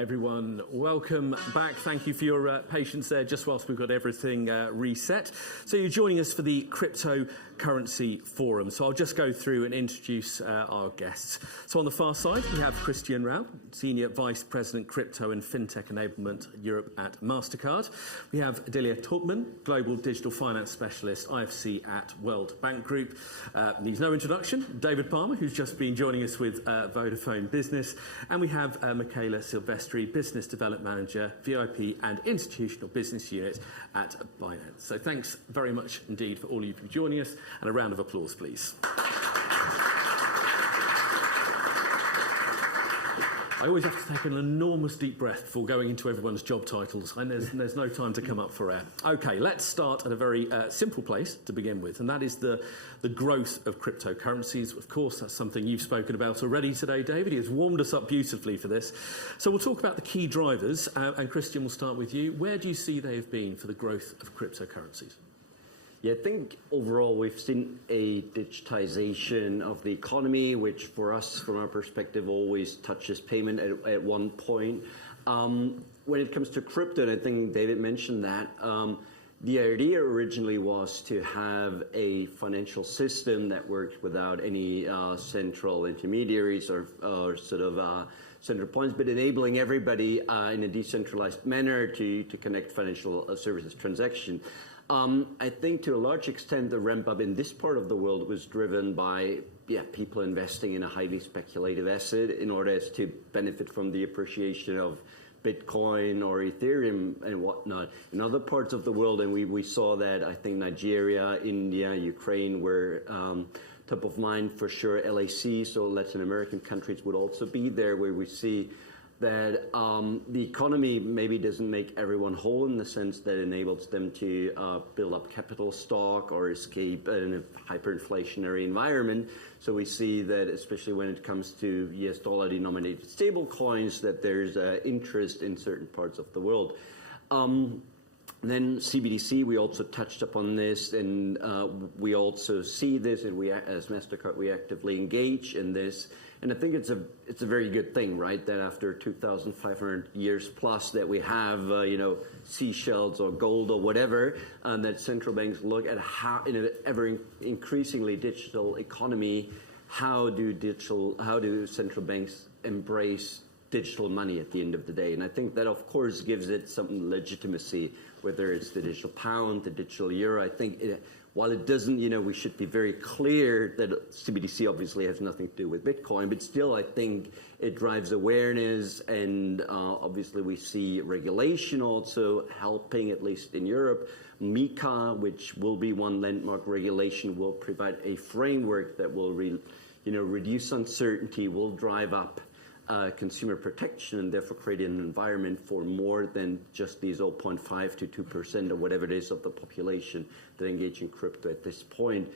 Hi everyone, welcome back. Thank you for your patience there just whilst we've got everything reset. So you're joining us for the Cryptocurrency Forum. So I'll just go through and introduce our guests. So on the far side we have Christian Rao, Senior Vice President Crypto and FinTech Enablement Europe at Mastercard. We have Odelia Torteman, Global Digital Finance Specialist IFC at World Bank Group. Needs no introduction. David Palmer, who's just been joining us with Vodafone Business. And we have Michela, Silvestri, Business Development Manager, VIP and Institutional Business Unit at Binance. So thanks very much indeed for all of you for joining us, and a round of applause, please. I always have to take an enormous deep breath before going into everyone's job titles, and there's no time to come up for air. Okay, let's start at a very simple place to begin with, and that is the growth of cryptocurrencies. Of course, that's something you've spoken about already today, David. He has warmed us up beautifully for this. So we'll talk about the key drivers, and Christian, we'll start with you. Where do you see they have been for the growth of cryptocurrencies? Yeah, I think overall we've seen a digitization of the economy, which for us, from our perspective, always touches payment at one point. When it comes to crypto, and I think David mentioned that, the idea originally was to have a financial system that worked without any central intermediaries or sort of central points, but enabling everybody in a decentralized manner to connect financial services transaction. I think to a large extent the ramp up in this part of the world was driven by people investing in a highly speculative asset in order to benefit from the appreciation of Bitcoin or Ethereum and whatnot. In other parts of the world, and we saw that, I think Nigeria, India, Ukraine were top of mind for sure. LAC, so Latin American countries would also be there, where we see that the economy maybe doesn't make everyone whole in the sense that it enables them to build up capital stock or escape in a hyperinflationary environment. So we see that, especially when it comes to US dollar denominated stable coins, that there's interest in certain parts of the world. Then CBDC, we also touched upon this, and we also see this, and we, as Mastercard, we actively engage in this. And I think it's a very good thing, right? That after 2,500 years plus that we have, seashells or gold or whatever, that central banks look at how, in an ever increasingly digital economy, how do central banks embrace digital money at the end of the day? And I think that, of course, gives it some legitimacy, whether it's the digital pound, the digital euro. I think while it doesn't, we should be very clear that CBDC obviously has nothing to do with Bitcoin, but still I think it drives awareness, and obviously we see regulation also helping, at least in Europe. MiCA, which will be one landmark regulation, will provide a framework that will reduce uncertainty, will drive up consumer protection, and therefore create an environment for more than just these 0.5 to 2% or whatever it is of the population that engage in crypto at this point.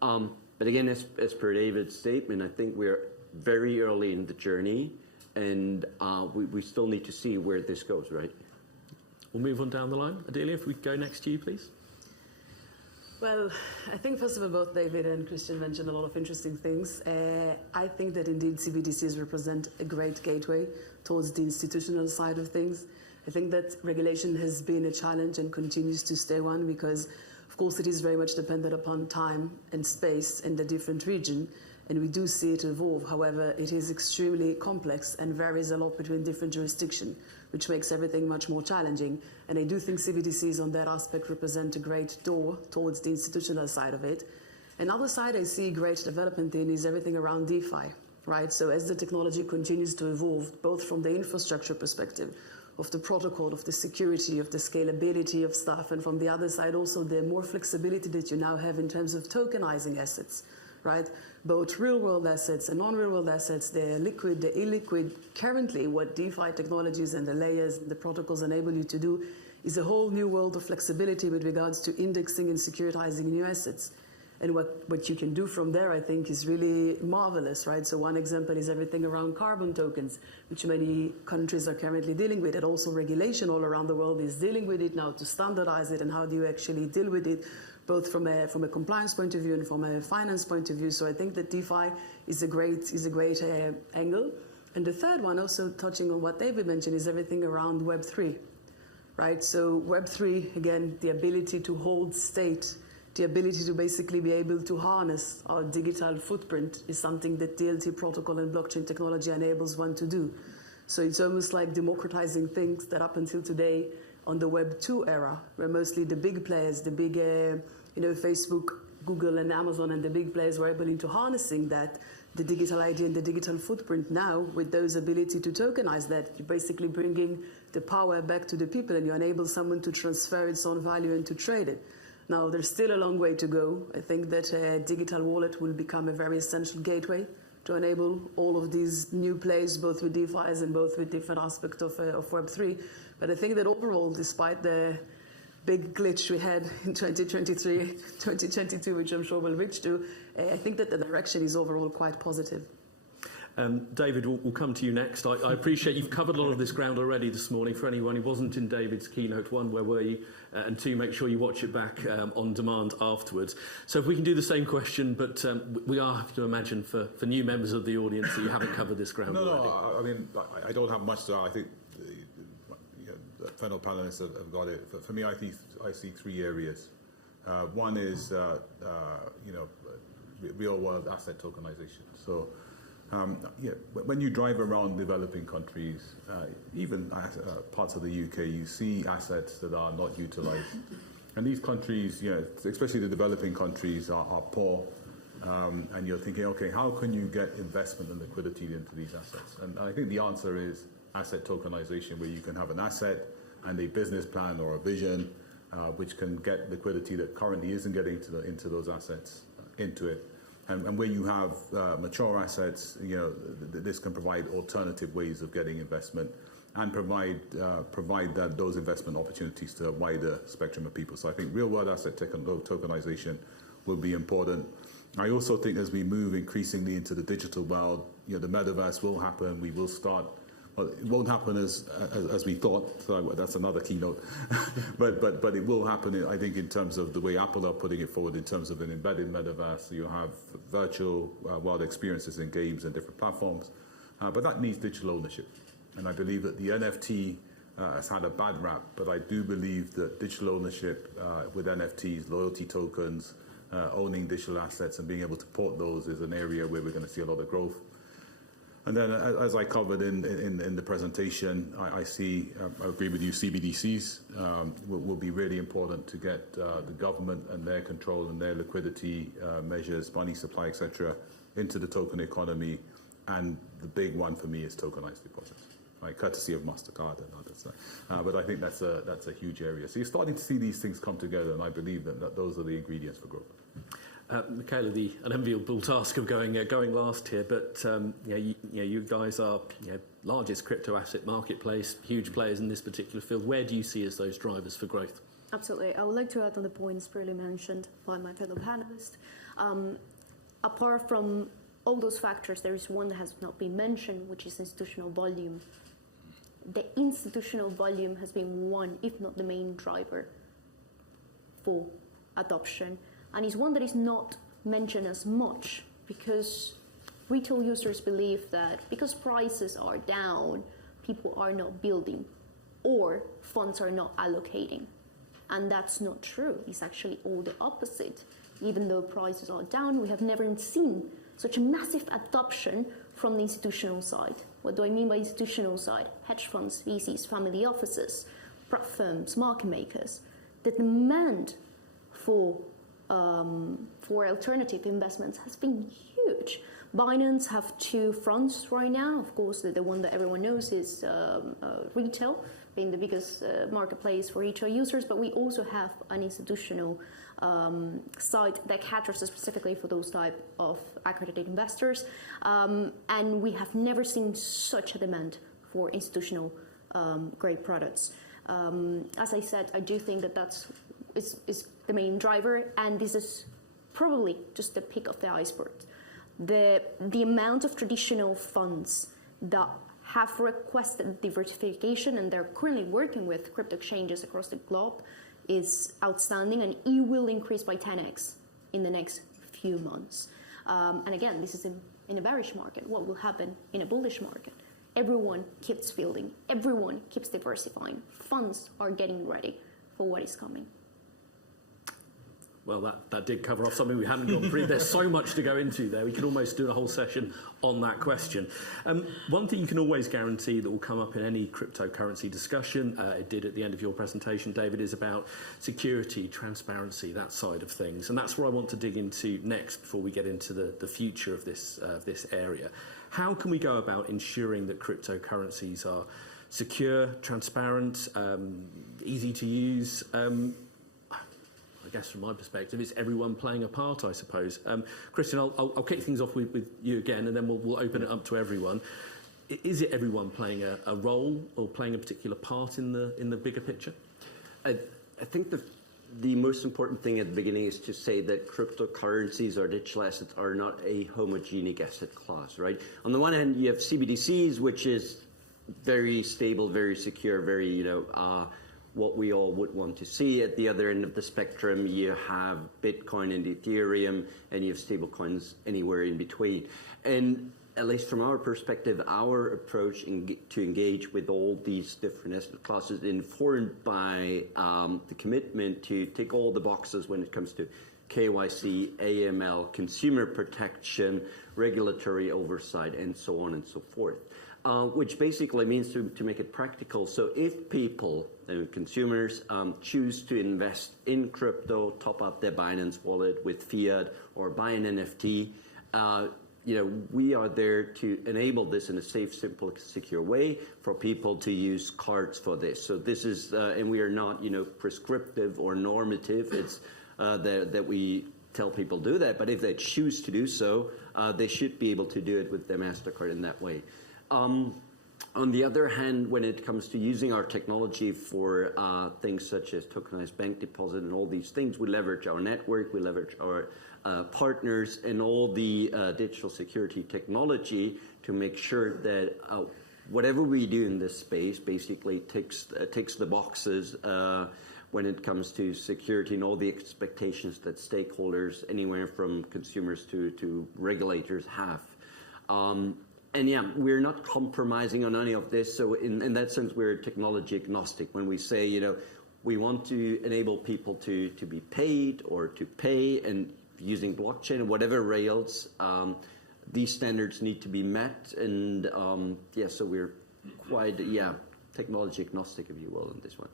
But again, as per David's statement, I think we're very early in the journey, and we still need to see where this goes, right? We'll move on down the line. Odelia, if we go next to you, please. Well, I think first of all, both David and Christian mentioned a lot of interesting things. I think that indeed CBDCs represent a great gateway towards the institutional side of things. I think that regulation has been a challenge and continues to stay one because, of course, it is very much dependent upon time and space in the different region, and we do see it evolve. However, it is extremely complex and varies a lot between different jurisdictions, which makes everything much more challenging. And I do think CBDCs on that aspect represent a great door towards the institutional side of it. Another side I see great development in is everything around DeFi, right? So as the technology continues to evolve, both from the infrastructure perspective, of the protocol, of the security, of the scalability of stuff, and from the other side also the more flexibility that you now have in terms of tokenizing assets, right? Both real-world assets and non-real-world assets, the liquid, the illiquid. Currently, what DeFi technologies and the layers, the protocols enable you to do is a whole new world of flexibility with regards to indexing and securitizing new assets. And what you can do from there, I think, is really marvelous, right? So one example is everything around carbon tokens, which many countries are currently dealing with, and also regulation all around the world is dealing with it now to standardize it, and how do you actually deal with it, both from a compliance point of view and from a finance point of view. So I think that DeFi is a great angle. And the third one, also touching on what David mentioned, is everything around Web3, right? So Web3, again, the ability to hold state, the ability to basically be able to harness our digital footprint is something that DLT protocol and blockchain technology enables one to do. So it's almost like democratizing things that up until today on the Web 2 era, where mostly the big players, the big, Facebook, Google and Amazon and the big players were able into harnessing that, the digital ID and the digital footprint. Now, with those ability to tokenize that, you're basically bringing the power back to the people and you enable someone to transfer its own value and to trade it. Now, there's still a long way to go. I think that a digital wallet will become a very essential gateway to enable all of these new plays, both with DeFi's and both with different aspects of Web3. But I think that overall, despite the big glitch we had in 2023, 2022, which I'm sure we'll reach to, I think that the direction is overall quite positive. David, we'll come to you next. I appreciate you've covered a lot of this ground already this morning. For anyone who wasn't in David's keynote, one, where were you? And two, make sure you watch it back on demand afterwards. So if we can do the same question, but we are have to imagine for new members of the audience that you haven't covered this ground already. No, I mean, I don't have much to add. I think the fellow panelists have got it. For me, I see three areas. One is, real-world asset tokenization. So, when you drive around developing countries, even parts of the UK, you see assets that are not utilized. And these countries, especially the developing countries, are poor. And you're thinking, okay, how can you get investment and liquidity into these assets? And I think the answer is asset tokenization, where you can have an asset and a business plan or a vision, which can get liquidity that currently isn't getting into those assets into it. And where you have mature assets, this can provide alternative ways of getting investment and provide those investment opportunities to a wider spectrum of people. So I think real-world asset tokenization will be important. I also think as we move increasingly into the digital world, the metaverse will happen. We will start. Well, it won't happen as we thought. So that's another keynote. but it will happen. I think in terms of the way Apple are putting it forward, in terms of an embedded metaverse, you have virtual world experiences in games and different platforms. But that needs digital ownership, and I believe that the NFT has had a bad rap. But I do believe that digital ownership with NFTs, loyalty tokens, owning digital assets, and being able to port those is an area where we're going to see a lot of growth. And then, as I covered in the presentation, I agree with you, CBDCs will be really important to get the government and their control and their liquidity measures, money supply, etc., into the token economy. And the big one for me is tokenized deposits, right? Courtesy of Mastercard and others. But I think that's a huge area. So you're starting to see these things come together, and I believe that those are the ingredients for growth. Michela, the unenviable task of going last here, but you guys are largest crypto asset marketplace, huge players in this particular field. Where do you see as those drivers for growth? Absolutely. I would like to add on the points previously mentioned by my fellow panelists. Apart from all those factors, there is one that has not been mentioned, which is institutional volume. The institutional volume has been one, if not the main driver for adoption. And it's one that is not mentioned as much because retail users believe that because prices are down, people are not building or funds are not allocating. And that's not true. It's actually all the opposite. Even though prices are down, we have never seen such a massive adoption from the institutional side. What do I mean by institutional side? Hedge funds, VCs, family offices, prop firms, market makers. The demand for alternative investments has been huge. Binance have two fronts right now. Of course, the one that everyone knows is retail, being the biggest marketplace for retail users, but we also have an institutional site that caters specifically for those type of accredited investors. And we have never seen such a demand for institutional grade products. As I said, I do think that is the main driver, and this is probably just the peak of the iceberg. The amount of traditional funds that have requested diversification and they're currently working with crypto exchanges across the globe is outstanding, and it will increase by 10x in the next few months. And again, this is in a bearish market. What will happen in a bullish market? Everyone keeps building. Everyone keeps diversifying. Funds are getting ready for what is coming. Well, that did cover off something we hadn't gone through. There's so much to go into there. We could almost do a whole session on that question. One thing you can always guarantee that will come up in any cryptocurrency discussion, it did at the end of your presentation, David, is about security, transparency, that side of things. And that's what I want to dig into next before we get into the future of this area. How can we go about ensuring that cryptocurrencies are secure, transparent, easy to use? I guess from my perspective, it's everyone playing a part, I suppose. Christian, I'll kick things off with you again, and then we'll open it up to everyone. Is it everyone playing a role or playing a particular part in the bigger picture? I think the most important thing at the beginning is to say that cryptocurrencies or digital assets are not a homogeneous asset class, right? On the one hand, you have CBDCs, which is very stable, very secure, very, what we all would want to see. At the other end of the spectrum, you have Bitcoin and Ethereum, and you have stable coins anywhere in between. And at least from our perspective, our approach to engage with all these different asset classes is informed by the commitment to tick all the boxes when it comes to KYC, AML, consumer protection, regulatory oversight, and so on and so forth. Which basically means to make it practical. So if people, consumers, choose to invest in crypto, top up their Binance wallet with fiat, or buy an NFT, we are there to enable this in a safe, simple, secure way for people to use cards for this. So this is, and we are not, prescriptive or normative. It's that we tell people do that, but if they choose to do so, they should be able to do it with their Mastercard in that way. On the other hand, when it comes to using our technology for things such as tokenized bank deposit and all these things, we leverage our network, we leverage our partners and all the digital security technology to make sure that whatever we do in this space basically ticks the boxes when it comes to security and all the expectations that stakeholders, anywhere from consumers to regulators, have. And yeah, we're not compromising on any of this. So in that sense, we're technology agnostic. When we say, we want to enable people to be paid or to pay and using blockchain or whatever rails, these standards need to be met. And so we're quite, technology agnostic, if you will, on this one.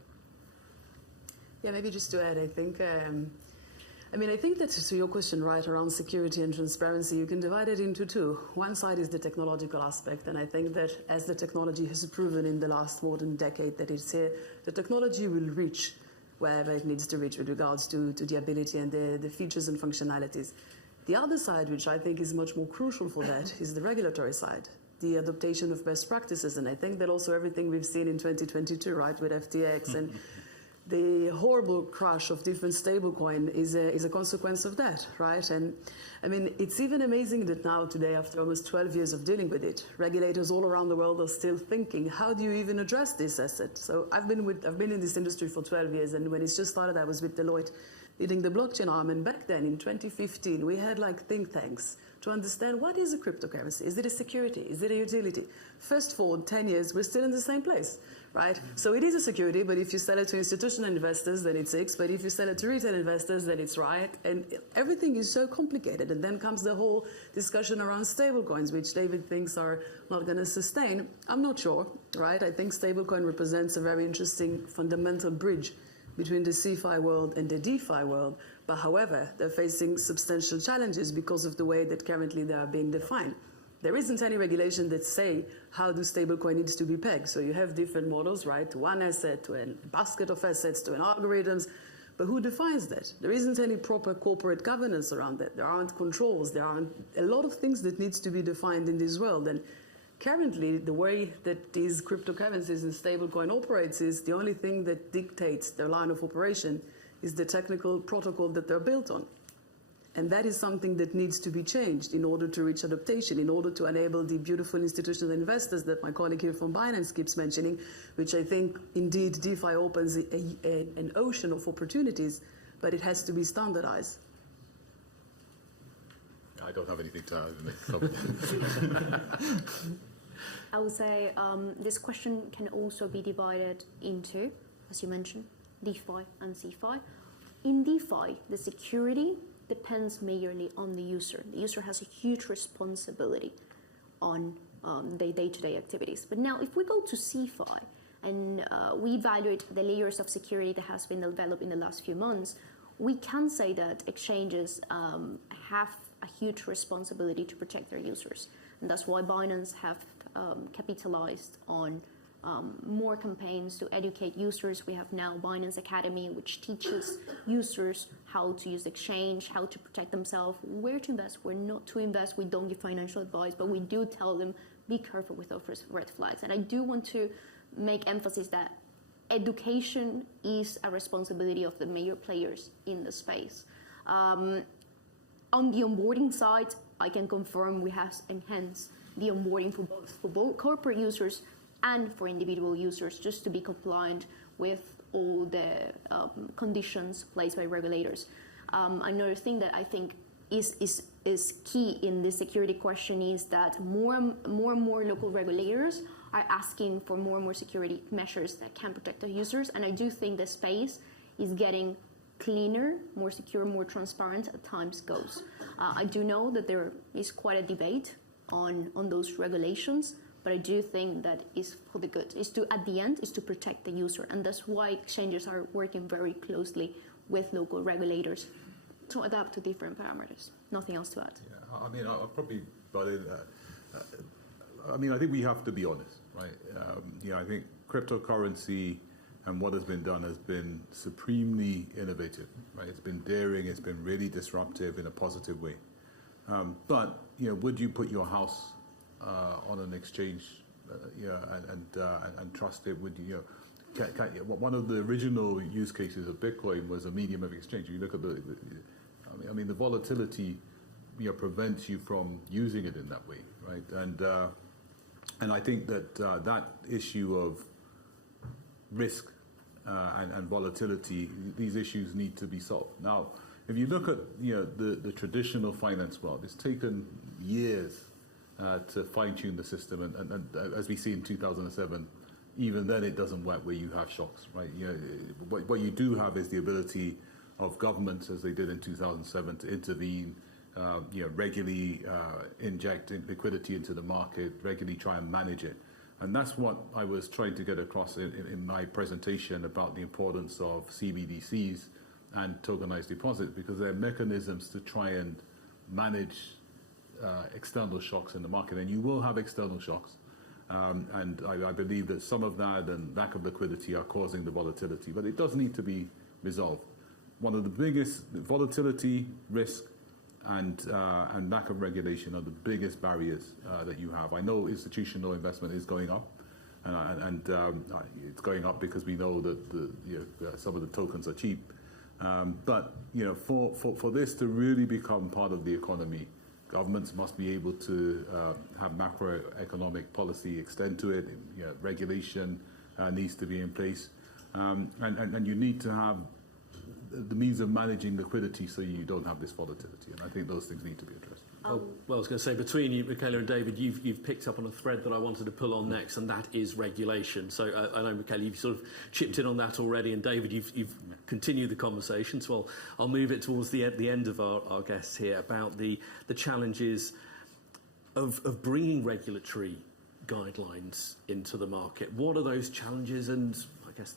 Yeah, maybe just to add, I think that to your question, right, around security and transparency, you can divide it into two. One side is the technological aspect, and I think that as the technology has proven in the last more than decade that it's here, the technology will reach wherever it needs to reach with regards to the ability and the features and functionalities. The other side, which I think is much more crucial for that, is the regulatory side, the adaptation of best practices, and I think that also everything we've seen in 2022, right, with FTX and the horrible crash of different stablecoin is a consequence of that, right? And I mean, it's even amazing that now today, after almost 12 years of dealing with it, regulators all around the world are still thinking, how do you even address this asset? So I've been in this industry for 12 years, and when it just started, I was with Deloitte leading the blockchain arm, and back then in 2015, we had like think tanks to understand what is a cryptocurrency? Is it a security? Is it a utility? Fast forward 10 years, we're still in the same place, right? So it is a security, but if you sell it to institutional investors, then it's X, but if you sell it to retail investors, then it's right. And everything is so complicated. And then comes the whole discussion around stablecoins, which David thinks are not going to sustain. I'm not sure, right? I think stablecoin represents a very interesting fundamental bridge between the CeFi world and the DeFi world. But however, they're facing substantial challenges because of the way that currently they are being defined. There isn't any regulation that say how do stablecoin needs to be pegged. So you have different models, right? To one asset, to a basket of assets, to an algorithms. But who defines that? There isn't any proper corporate governance around that. There aren't controls. There aren't a lot of things that needs to be defined in this world. And currently, the way that these cryptocurrencies and stablecoin operates is the only thing that dictates their line of operation is the technical protocol that they're built on. And that is something that needs to be changed in order to reach adaptation, in order to enable the beautiful institutional investors that my colleague here from Binance keeps mentioning, which I think indeed DeFi opens an ocean of opportunities, but it has to be standardized. I don't have anything to add in this. I would say this question can also be divided into, as you mentioned, DeFi and CeFi. In DeFi, the security depends majorly on the user. The user has a huge responsibility on their day-to-day activities. But now, if we go to CeFi and we evaluate the layers of security that has been developed in the last few months, we can say that exchanges have a huge responsibility to protect their users. And that's why Binance have capitalized on more campaigns to educate users. We have now Binance Academy, which teaches users how to use exchange, how to protect themselves, where to invest, where not to invest. We don't give financial advice, but we do tell them, be careful with those red flags. And I do want to make emphasis that education is a responsibility of the major players in the space. On the onboarding side, I can confirm we have enhanced the onboarding for both corporate users and for individual users, just to be compliant with all the conditions placed by regulators. Another thing that I think is key in this security question is that more and more local regulators are asking for more and more security measures that can protect the users. And I do think the space is getting cleaner, more secure, more transparent as times goes. I do know that there is quite a debate on those regulations, but I do think that is for the good. At the end, is to protect the user, and that's why exchanges are working very closely with local regulators to adapt to different parameters. Nothing else to add. Yeah, I mean, I'll probably butt in. I mean, I think we have to be honest, right? I think cryptocurrency and what has been done has been supremely innovative, right? It's been daring, it's been really disruptive in a positive way. But would you put your house on an exchange, and trust it? Would you? One of the original use cases of Bitcoin was a medium of exchange. You look at the volatility, prevents you from using it in that way, right? And I think that that issue of risk and volatility, these issues need to be solved. Now, if you look at the traditional finance world, it's taken years to fine-tune the system, and as we see in 2007, even then it doesn't work where you have shocks, right? What you do have is the ability of governments, as they did in 2007, to intervene, regularly inject liquidity into the market, regularly try and manage it. And that's what I was trying to get across in my presentation about the importance of CBDCs and tokenized deposits, because they're mechanisms to try and manage external shocks in the market. And you will have external shocks. And I believe that some of that and lack of liquidity are causing the volatility, but it does need to be resolved. One of the biggest, volatility, risk, and lack of regulation are the biggest barriers that you have. I know institutional investment is going up, and it's going up because we know that some of the tokens are cheap. But for this to really become part of the economy, governments must be able to have macroeconomic policy extend to it. Regulation needs to be in place, and you need to have the means of managing liquidity so you don't have this volatility. And I think those things need to be addressed. Well, I was going to say, between you, Michela and David, you've picked up on a thread that I wanted to pull on next, and that is regulation. So I know, Michela, you've sort of chipped in on that already, and David, you've continued the conversation. So I'll move it towards the end of our guests here about the challenges of bringing regulatory guidelines into the market. What are those challenges? And I guess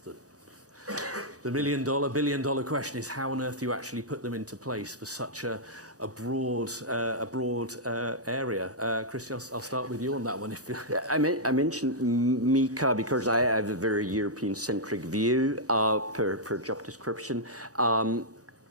the billion-dollar question is, how on earth do you actually put them into place for such a broad area? Christian, I'll start with you on that one. Yeah, I mentioned MiCA because I have a very European-centric view per job description. And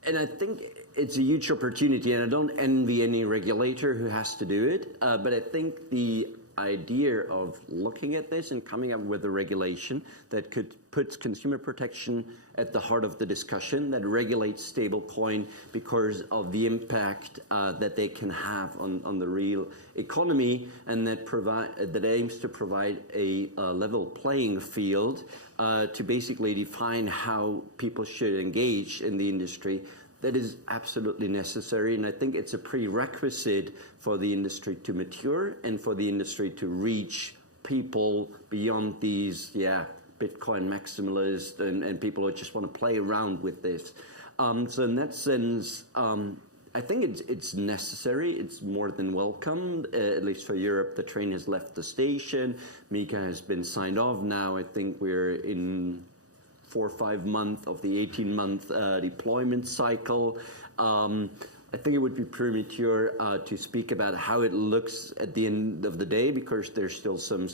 I think it's a huge opportunity, and I don't envy any regulator who has to do it. But I think the idea of looking at this and coming up with a regulation that could put consumer protection at the heart of the discussion, that regulates stablecoin because of the impact that they can have on the real economy, and that aims to provide a level playing field to basically define how people should engage in the industry. that is absolutely necessary, and I think it's a prerequisite for the industry to mature and for the industry to reach people beyond these, Bitcoin maximalists and people who just want to play around with this. So in that sense, I think it's necessary. It's more than welcome. At least for Europe, the train has left the station. MiCA has been signed off now. I think we're in 4 or 5 months of the 18-month deployment cycle. I think it would be premature to speak about how it looks at the end of the day, because there's still some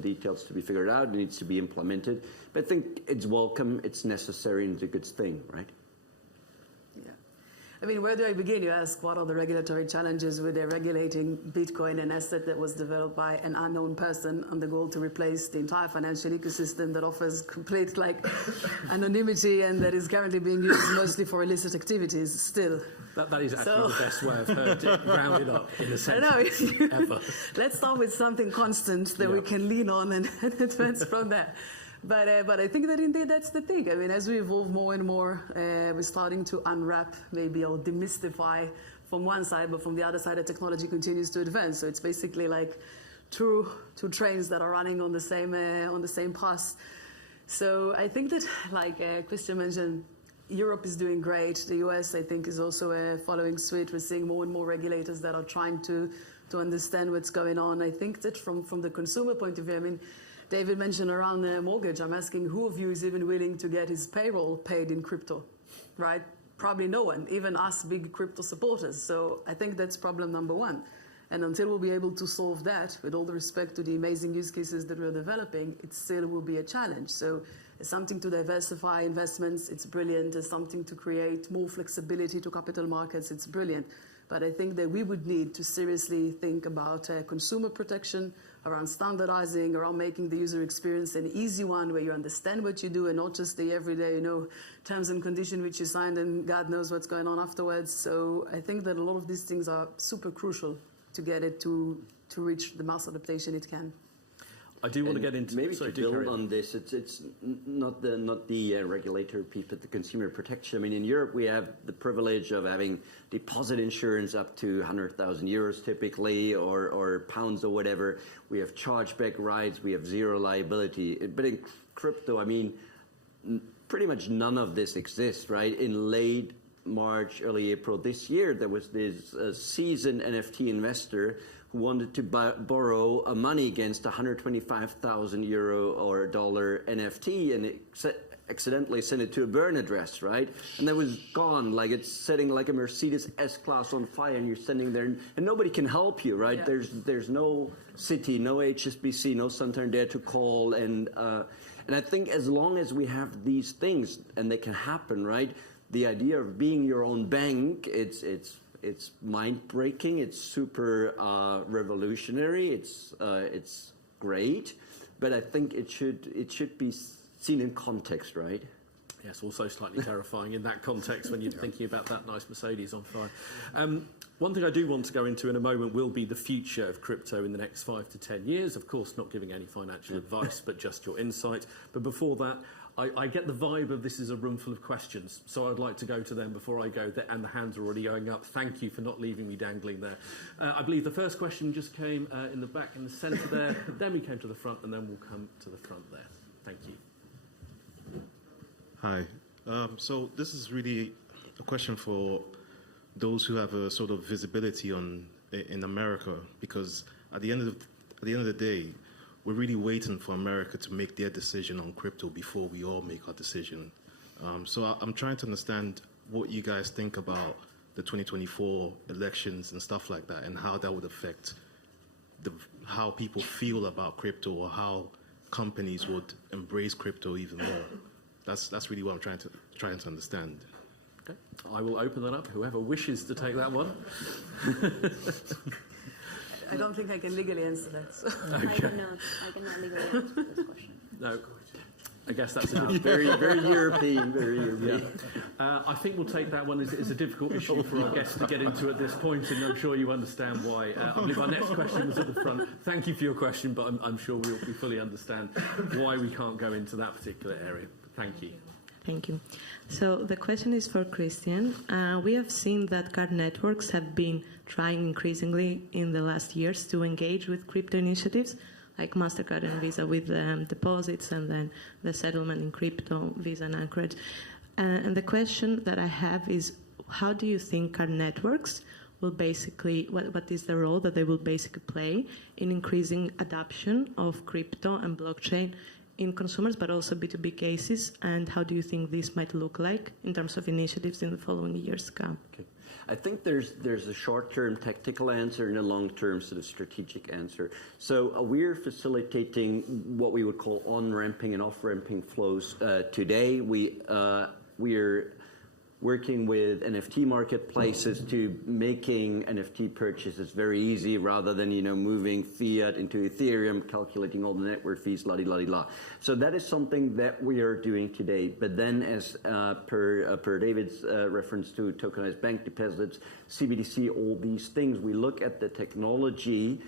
details to be figured out. It needs to be implemented. But I think it's welcome, it's necessary, and it's a good thing, right? Yeah. I mean, where do I begin? You ask, what are the regulatory challenges with regulating Bitcoin, an asset that was developed by an unknown person on the goal to replace the entire financial ecosystem that offers complete anonymity and that is currently being used mostly for illicit activities still. That is actually the best way I've heard it rounded up in a sentence ever. Let's start with something constant that we can lean on and advance from there. But I think that indeed that's the thing. I mean, as we evolve more and more, we're starting to unwrap maybe or demystify from one side, but from the other side, the technology continues to advance. So it's basically like two trains that are running on the same path. So I think that, like Christian mentioned, Europe is doing great. The US, I think, is also following suit. We're seeing more and more regulators that are trying to understand what's going on. I think that from the consumer point of view, I mean, David mentioned around the mortgage. I'm asking who of you is even willing to get his payroll paid in crypto, right? Probably no one, even us big crypto supporters. So I think that's problem number one. And until we'll be able to solve that, with all the respect to the amazing use cases that we're developing, it still will be a challenge. So it's something to diversify investments, it's brilliant. It's something to create more flexibility to capital markets, it's brilliant. But I think that we would need to seriously think about consumer protection, around standardizing, around making the user experience an easy one where you understand what you do and not just the everyday, terms and conditions which you signed and God knows what's going on afterwards. So I think that a lot of these things are super crucial to get it to reach the mass adaptation it can. I do want to get into maybe to build on this. It's not the regulator piece, but the consumer protection. I mean, in Europe, we have the privilege of having deposit insurance up to 100,000 euros typically, or pounds or whatever. We have chargeback rights. We have zero liability. But in crypto, I mean, pretty much none of this exists, right? In late March, early April this year, there was this seasoned NFT investor who wanted to borrow money against 125,000 euro or dollar NFT, and it accidentally sent it to a burn address, right? And that was gone, like it's setting like a Mercedes S-Class on fire, and you're sending there, and nobody can help you, right? Yeah. There's no Citi, no HSBC, no Santander to call, and I think as long as we have these things, and they can happen, right? The idea of being your own bank, it's mind-breaking. It's super revolutionary. It's great, but I think it should be seen in context, right? Yes, also slightly terrifying in that context when you're thinking about that nice Mercedes on fire. One thing I do want to go into in a moment will be the future of crypto in the next 5 to 10 years. Of course, not giving any financial advice, but just your insight. But before that, I get the vibe of this is a room full of questions, so I'd like to go to them before I go there, and the hands are already going up. Thank you for not leaving me dangling there. I believe the first question just came in the back in the centre there, then we came to the front, and then we'll come to the front there. Thank you. Hi. So this is really a question for those who have a sort of visibility in America, because at the end of the day, we're really waiting for America to make their decision on crypto before we all make our decision. So I'm trying to understand what you guys think about the 2024 elections and stuff like that, and how that would affect how people feel about crypto, or how companies would embrace crypto even more. That's really what I'm trying to understand. Okay, I will open that up. Whoever wishes to take that one. I don't think I can legally answer that. So. Okay. I cannot legally answer this question. No, I guess that's enough. Very European, very European. Yeah. I think we'll take that one. It's a difficult issue for our guests to get into at this point, and I'm sure you understand why. I believe our next question was at the front. Thank you for your question, but I'm sure we fully understand why we can't go into that particular area. Thank you. Thank you. So the question is for Christian. We have seen that card networks have been trying increasingly in the last years to engage with crypto initiatives like Mastercard and Visa with deposits and then the settlement in crypto, Visa and Anchorage. And the question that I have is, how do you think card networks will basically, what is the role that they will basically play in increasing adoption of crypto and blockchain in consumers, but also B2B cases, and how do you think this might look like in terms of initiatives in the following years to come? Okay. I think there's a short-term tactical answer and a long-term sort of strategic answer. So we're facilitating what we would call on-ramping and off-ramping flows today. We're working with NFT marketplaces to making NFT purchases very easy rather than, moving fiat into Ethereum, calculating all the network fees, la-di-la-di-la. So that is something that we are doing today. But then as per David's reference to tokenized bank deposits, CBDC, all these things, we look at the technology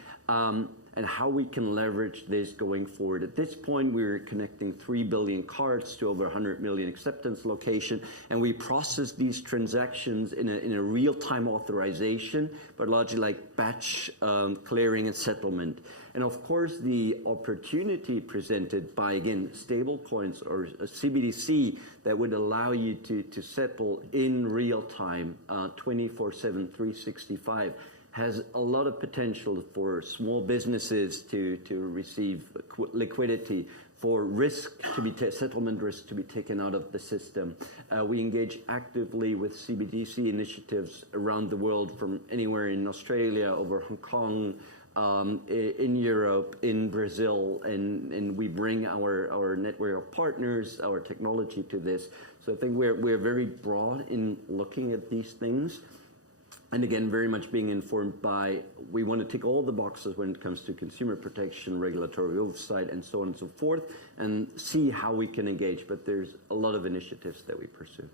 and how we can leverage this going forward. At this point, we're connecting 3 billion cards to over 100 million acceptance location, and we process these transactions in a real-time authorization, but largely like batch clearing and settlement. And of course, the opportunity presented by, again, stable coins or a CBDC that would allow you to settle in real time, 24/7, 365, has a lot of potential for small businesses to receive liquidity, for settlement risk to be taken out of the system. We engage actively with CBDC initiatives around the world, from anywhere in Australia, over Hong Kong, in Europe, in Brazil, and we bring our network of partners, our technology to this. So I think we're very broad in looking at these things. And again, very much being informed by, we want to tick all the boxes when it comes to consumer protection, regulatory oversight, and so on and so forth, and see how we can engage. But there's a lot of initiatives that we pursue.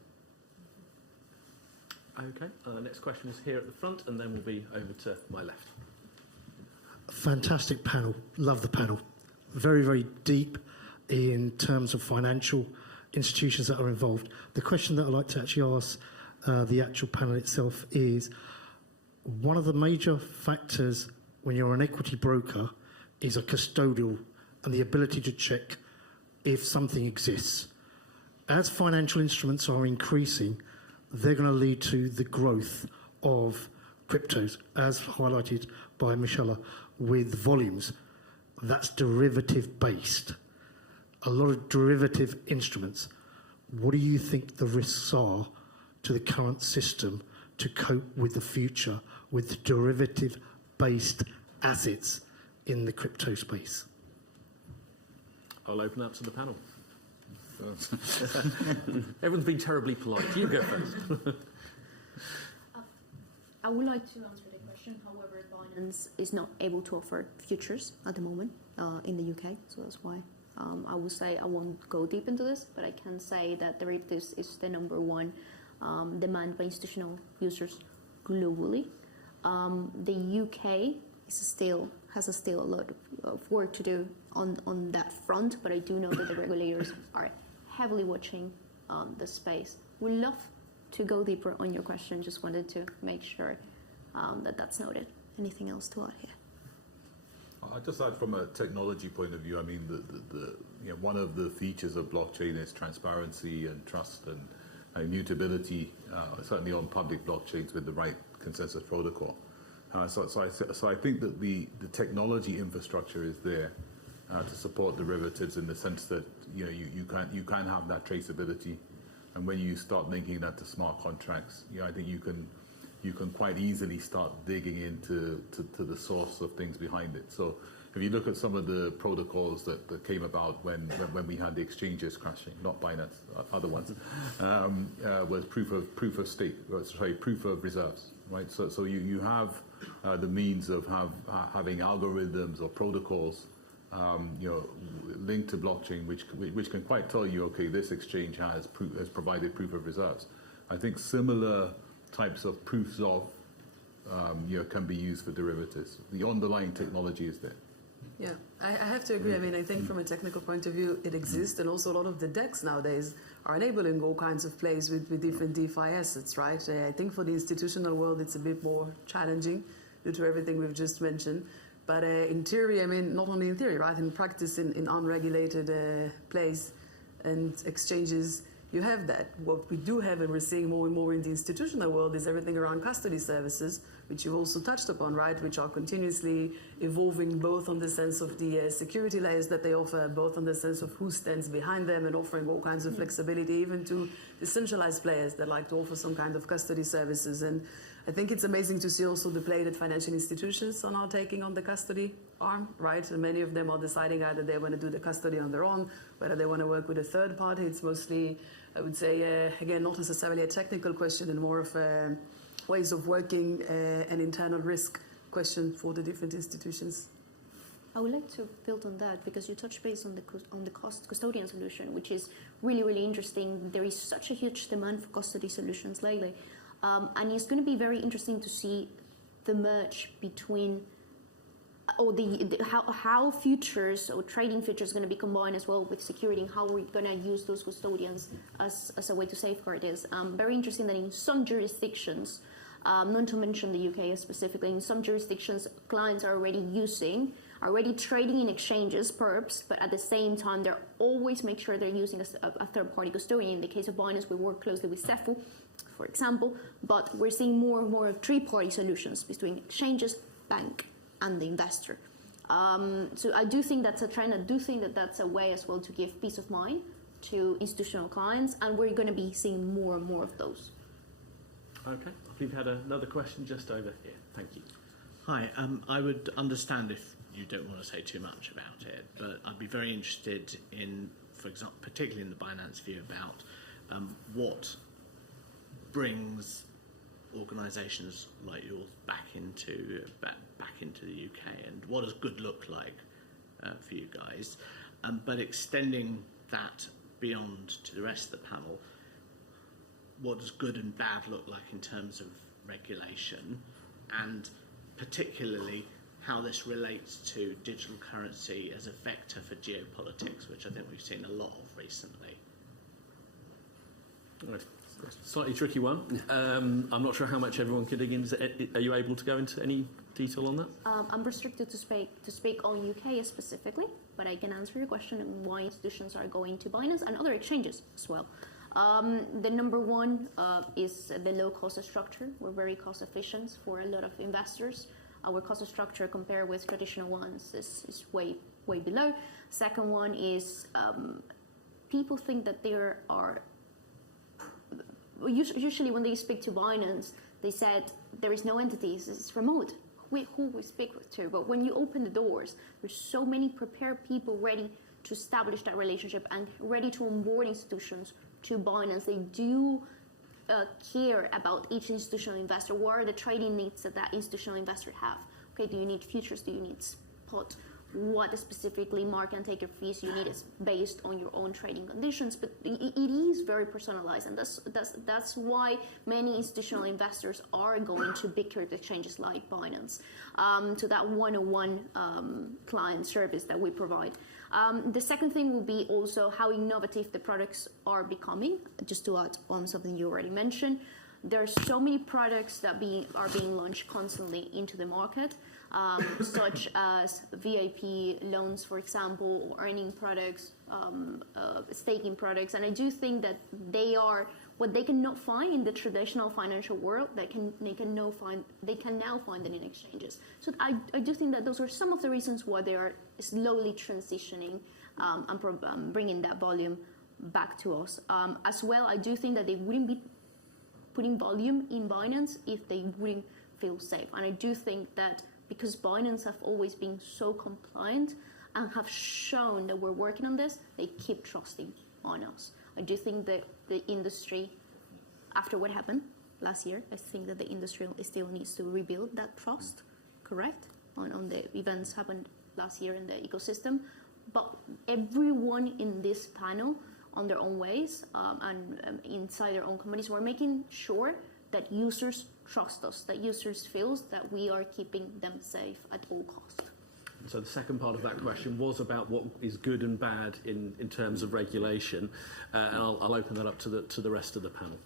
Okay, next question is here at the front, and then we'll be over to my left. Fantastic panel. Love the panel. Very, very deep in terms of financial institutions that are involved. The question that I'd like to actually ask the actual panel itself is, one of the major factors when you're an equity broker is a custodial and the ability to check if something exists. As financial instruments are increasing, they're going to lead to the growth of cryptos, as highlighted by Michela, with volumes. That's derivative based. A lot of derivative instruments. What do you think the risks are to the current system to cope with the future with derivative-based assets in the crypto space? I'll open up to the panel. Everyone's been terribly polite. You go first. I would like to answer the question. However, Binance is not able to offer futures at the moment in the UK, so that's why I would say I won't go deep into this, but I can say that derivatives is the #1 demand by institutional users globally. The UK has still a lot of work to do on that front, but I do know that the regulators are heavily watching the space. We'd love to go deeper on your question. Just wanted to make sure that that's noted. Anything else to add here? I'll just add from a technology point of view. I mean, one of the features of blockchain is transparency and trust and immutability, certainly on public blockchains with the right consensus protocol. So I think that the technology infrastructure is there to support derivatives in the sense that you can have that traceability, and when you start linking that to smart contracts, I think you can quite easily start digging into the source of things behind it. So if you look at some of the protocols that came about when we had the exchanges crashing, not Binance, other ones, was proof of reserves, right? So you have the means of having algorithms or protocols, linked to blockchain, which can quite tell you, okay, this exchange has provided proof of reserves. I think similar types of proofs of can be used for derivatives. The underlying technology is there. Yeah, I have to agree. I mean, I think from a technical point of view, it exists, and also a lot of the DEX nowadays are enabling all kinds of plays with different DeFi assets, right? I think for the institutional world, it's a bit more challenging due to everything we've just mentioned. But in theory, I mean, not only in theory, right? In practice, in unregulated plays and exchanges, you have that. What we do have, and we're seeing more and more in the institutional world, is everything around custody services, which you've also touched upon, right? Which are continuously evolving, both on the sense of the security layers that they offer, both on the sense of who stands behind them, and offering all kinds of flexibility, even to decentralized players that like to offer some kind of custody services. And I think it's amazing to see also the play that financial institutions are now taking on the custody arm, right? And many of them are deciding either they want to do the custody on their own, whether they want to work with a third party. It's mostly, I would say, again, not necessarily a technical question, and more of ways of working, an internal risk question for the different institutions. I would like to build on that, because you touched base on the custodian solution, which is really, really interesting. There is such a huge demand for custody solutions lately. And it's going to be very interesting to see the merge between, or how futures or trading futures are going to be combined as well with security, and how we're going to use those custodians as a way to safeguard this. Very interesting that in some jurisdictions, not to mention the UK specifically, in some jurisdictions, clients are already trading in exchanges, perps, but at the same time, they're always make sure they're using a third-party custodian. In the case of Binance, we work closely with Cefu, for example, but we're seeing more and more of three-party solutions between exchanges, bank, and the investor. So I do think that's a trend. I do think that that's a way as well to give peace of mind to institutional clients, and we're going to be seeing more and more of those. Okay, we've had another question just over here. Thank you. Hi, I would understand if you don't want to say too much about it, but I'd be very interested in, for example, particularly in the Binance view, about what brings organisations like yours back into the UK, and what does good look like for you guys? But extending that beyond to the rest of the panel, what does good and bad look like in terms of regulation, and particularly how this relates to digital currency as a vector for geopolitics, which I think we've seen a lot of recently. Right. Slightly tricky one. I'm not sure how much everyone could dig into. Are you able to go into any detail on that? I'm restricted to speak on UK specifically, but I can answer your question on why institutions are going to Binance and other exchanges as well. The number one is the low cost structure. We're very cost efficient for a lot of investors. Our cost structure compared with traditional ones is way below. Second one is people think that there are, usually when they speak to Binance, they said there is no entities, it's remote. Who we speak to, but when you open the doors, there's so many prepared people ready to establish that relationship and ready to onboard institutions to Binance. They do care about each institutional investor. What are the trading needs that institutional investor have? Okay, do you need futures? Do you need spot? What specifically market and taker fees you need is based on your own trading conditions, but it is very personalized, and that's why many institutional investors are going to bigger exchanges like Binance, to that one-on-one client service that we provide. The second thing will be also how innovative the products are becoming. Just to add on something you already mentioned, there are so many products that are being launched constantly into the market, such as VIP loans, for example, or earning products, staking products, and I do think that they are what they cannot find in the traditional financial world. They can now find it in exchanges. So I do think that those are some of the reasons why they are slowly transitioning and bringing that volume back to us. As well, I do think that they wouldn't be putting volume in Binance if they wouldn't feel safe. And I do think that because Binance have always been so compliant and have shown that we're working on this, they keep trusting on us. I do think that the industry, after what happened last year, I think that the industry still needs to rebuild that trust, correct, on the events happened last year in the ecosystem. But everyone in this panel, on their own ways and inside their own companies, we're making sure that users trust us, that users feel that we are keeping them safe at all costs. So the second part of that question was about what is good and bad in terms of regulation, and I'll open that up to the rest of the panel.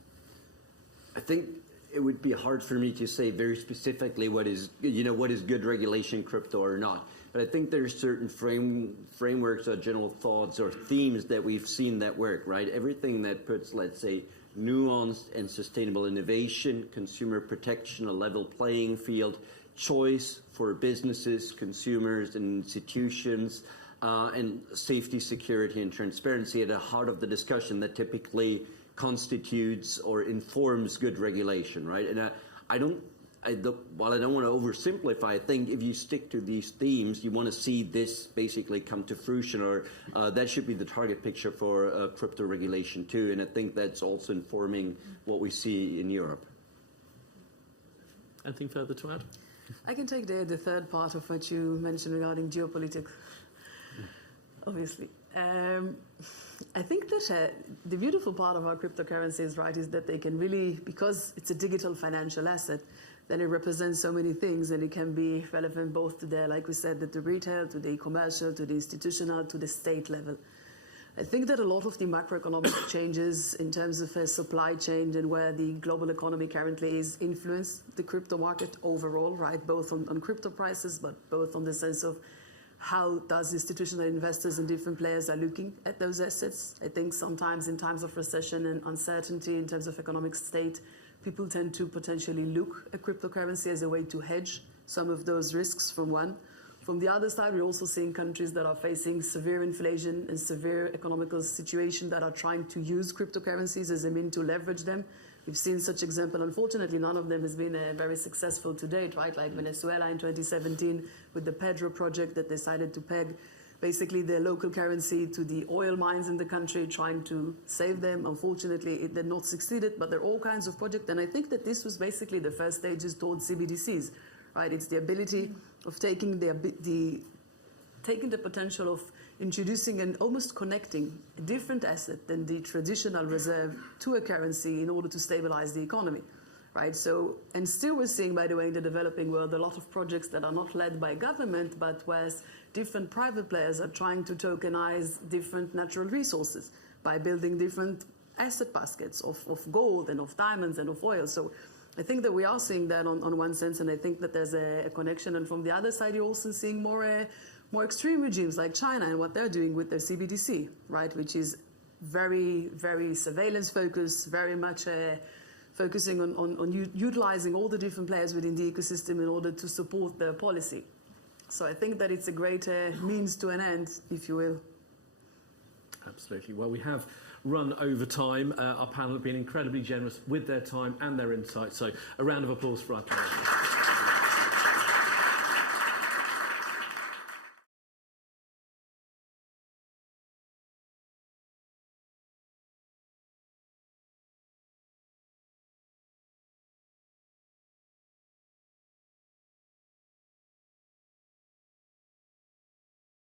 I think it would be hard for me to say very specifically what is good regulation in crypto or not. But I think there's certain frameworks or general thoughts or themes that we've seen that work, right? Everything that puts, let's say, nuanced and sustainable innovation, consumer protection, a level playing field, choice for businesses, consumers, and institutions, and safety, security, and transparency at the heart of the discussion that typically constitutes or informs good regulation, right? And while I don't want to oversimplify, I think if you stick to these themes, you want to see this basically come to fruition, or that should be the target picture for crypto regulation too. And I think that's also informing what we see in Europe. Anything further to add? I can take the third part of what you mentioned regarding geopolitics, obviously. I think that the beautiful part of our cryptocurrencies, right, is that they can really, because it's a digital financial asset, then it represents so many things, and it can be relevant both to the, like we said, the retail, to the commercial, to the institutional, to the state level. I think that a lot of the macroeconomic changes in terms of supply chain and where the global economy currently is influence the crypto market overall, right? Both on crypto prices, but both on the sense of how does institutional investors and different players are looking at those assets. I think sometimes in times of recession and uncertainty in terms of economic state, people tend to potentially look at cryptocurrency as a way to hedge some of those risks from one. From the other side, we're also seeing countries that are facing severe inflation and severe economical situation that are trying to use cryptocurrencies as a means to leverage them. We've seen such example. Unfortunately, none of them has been very successful to date, right? Like Venezuela in 2017 with the Pedro project that decided to peg basically their local currency to the oil mines in the country, trying to save them. Unfortunately, it did not succeed, but there are all kinds of projects. And I think that this was basically the first stages towards CBDCs, right? It's the ability of taking the potential of introducing and almost connecting a different asset than the traditional reserve to a currency in order to stabilize the economy, right? So, and still we're seeing, by the way, in the developing world, a lot of projects that are not led by government, but where different private players are trying to tokenize different natural resources by building different asset baskets of gold and of diamonds and of oil. So I think that we are seeing that on one sense, and I think that there's a connection. And from the other side, you're also seeing more extreme regimes like China and what they're doing with their CBDC, right, which is very, very surveillance focused, very much focusing on utilizing all the different players within the ecosystem in order to support their policy. So I think that it's a great means to an end, if you will. Absolutely. Well, we have run over time. Our panel have been incredibly generous with their time and their insights. So a round of applause for our panel.